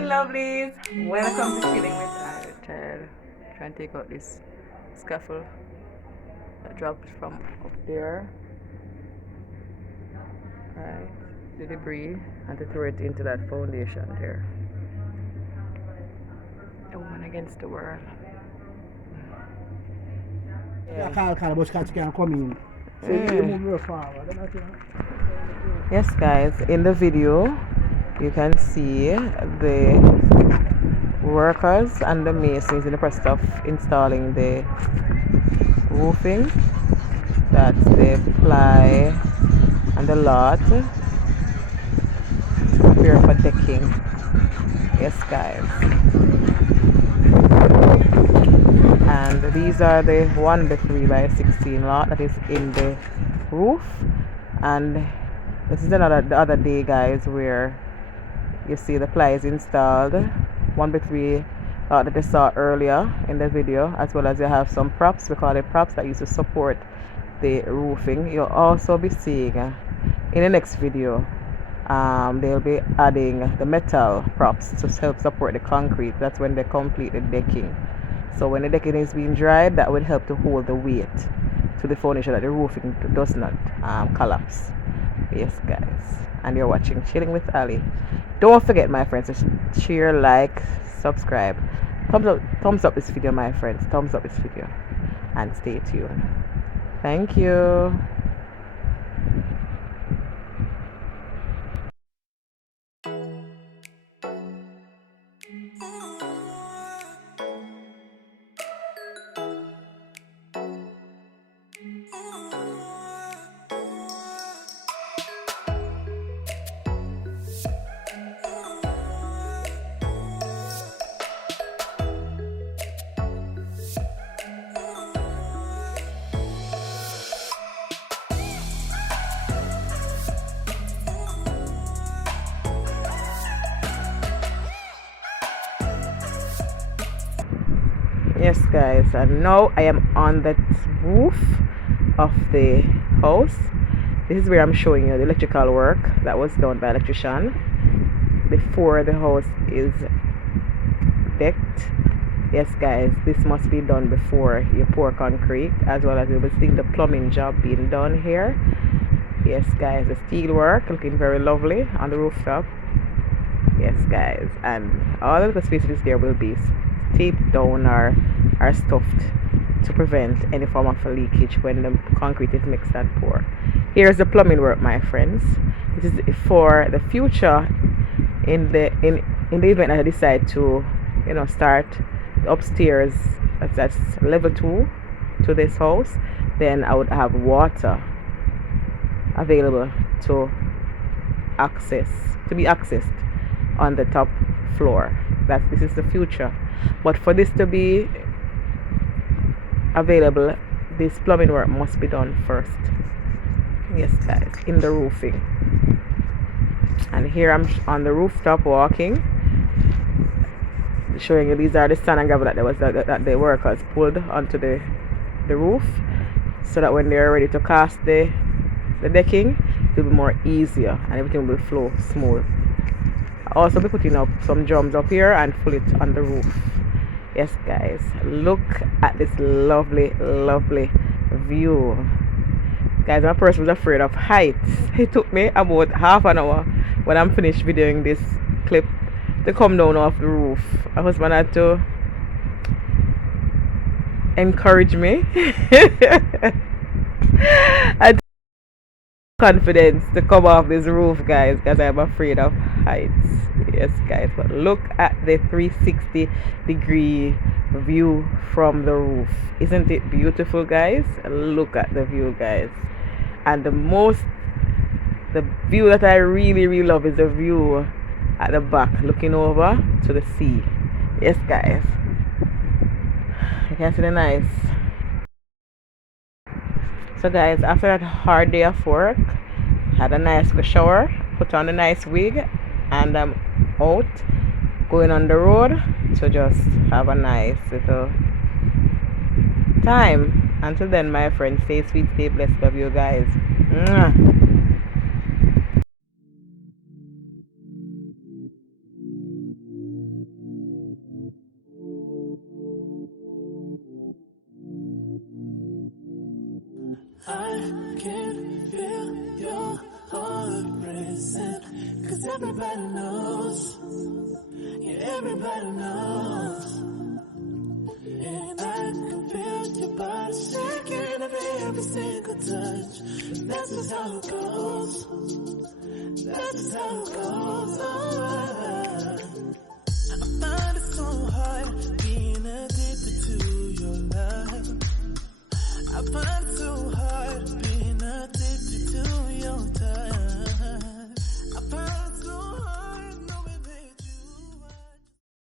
Lovelies, welcome to Chilling with I Child. Trying to take out this scaffold that dropped from up there, right? The debris, and to throw it into that foundation there. The woman against the world. Yeah, call, but catch can come in. So you move real forward. Yes, guys, in the video, you can see the workers and the masons in the process of installing the roofing. That's the ply and the lot to prepare for decking. Yes, guys. And these are the 1 by 3 by 16 lot that is in the roof. And this is the other day, guys, where you see the ply is installed, 1 by 3 that you saw earlier in the video, as well as you have some props. We call it props that used to support the roofing. You'll also be seeing in the next video, they'll be adding the metal props to help support the concrete. That's when they complete the decking. So when the decking is being dried, that will help to hold the weight to the foundation, that the roofing does not collapse. Yes, guys, and you're watching Chilling with Ali. Don't forget, my friends, to share, like, subscribe, thumbs up this video, my friends, thumbs up this video, and stay tuned. Thank you. Yes, guys, and now I am on the roof of the house. This is where I'm showing you the electrical work that was done by electrician before the house is decked. Yes, guys, this must be done before you pour concrete, as well as you will see the plumbing job being done here. Yes, guys, the steel work looking very lovely on the rooftop. Yes, guys, and all of the spaces there will be taped down or stuffed to prevent any form of leakage when the concrete is mixed and poured. Here's the plumbing work, my friends. This is for the future. In the event that I decide to start upstairs, that's level 2 to this house, then I would have water available to be accessed on the top floor. This is the future. But for this to be available, this plumbing work must be done first. Yes, guys, in the roofing. And here I'm on the rooftop walking, showing you these are the sand and gravel that the workers pulled onto the roof, so that when they're ready to cast the decking, it will be more easier and everything will flow smooth. I'll also be putting up some drums up here and pull it on the roof. Yes, guys, look at this lovely view. Guys, my person was afraid of heights. It took me about half an hour when I'm finished videoing this clip to come down off the roof. My husband had to encourage me and confidence to come off this roof, guys, because I'm afraid of heights. Yes, guys, but look at the 360-degree view from the roof. Isn't it beautiful, guys? Look at the view, guys. And the view that I really love is the view at the back, looking over to the sea. Yes, guys, you can see the nice. So, guys, after that hard day of work, had a nice shower, put on a nice wig, and I'm out going on the road to just have a nice little time. Until then, my friends, stay sweet, stay blessed. Love you guys. Mwah. can feel your heart racing. Cause everybody knows, yeah, everybody knows. And I can feel your body shaking of every single touch. That's just how it goes. That's just how it goes. I find it so hard being addicted to your love. I find it so hard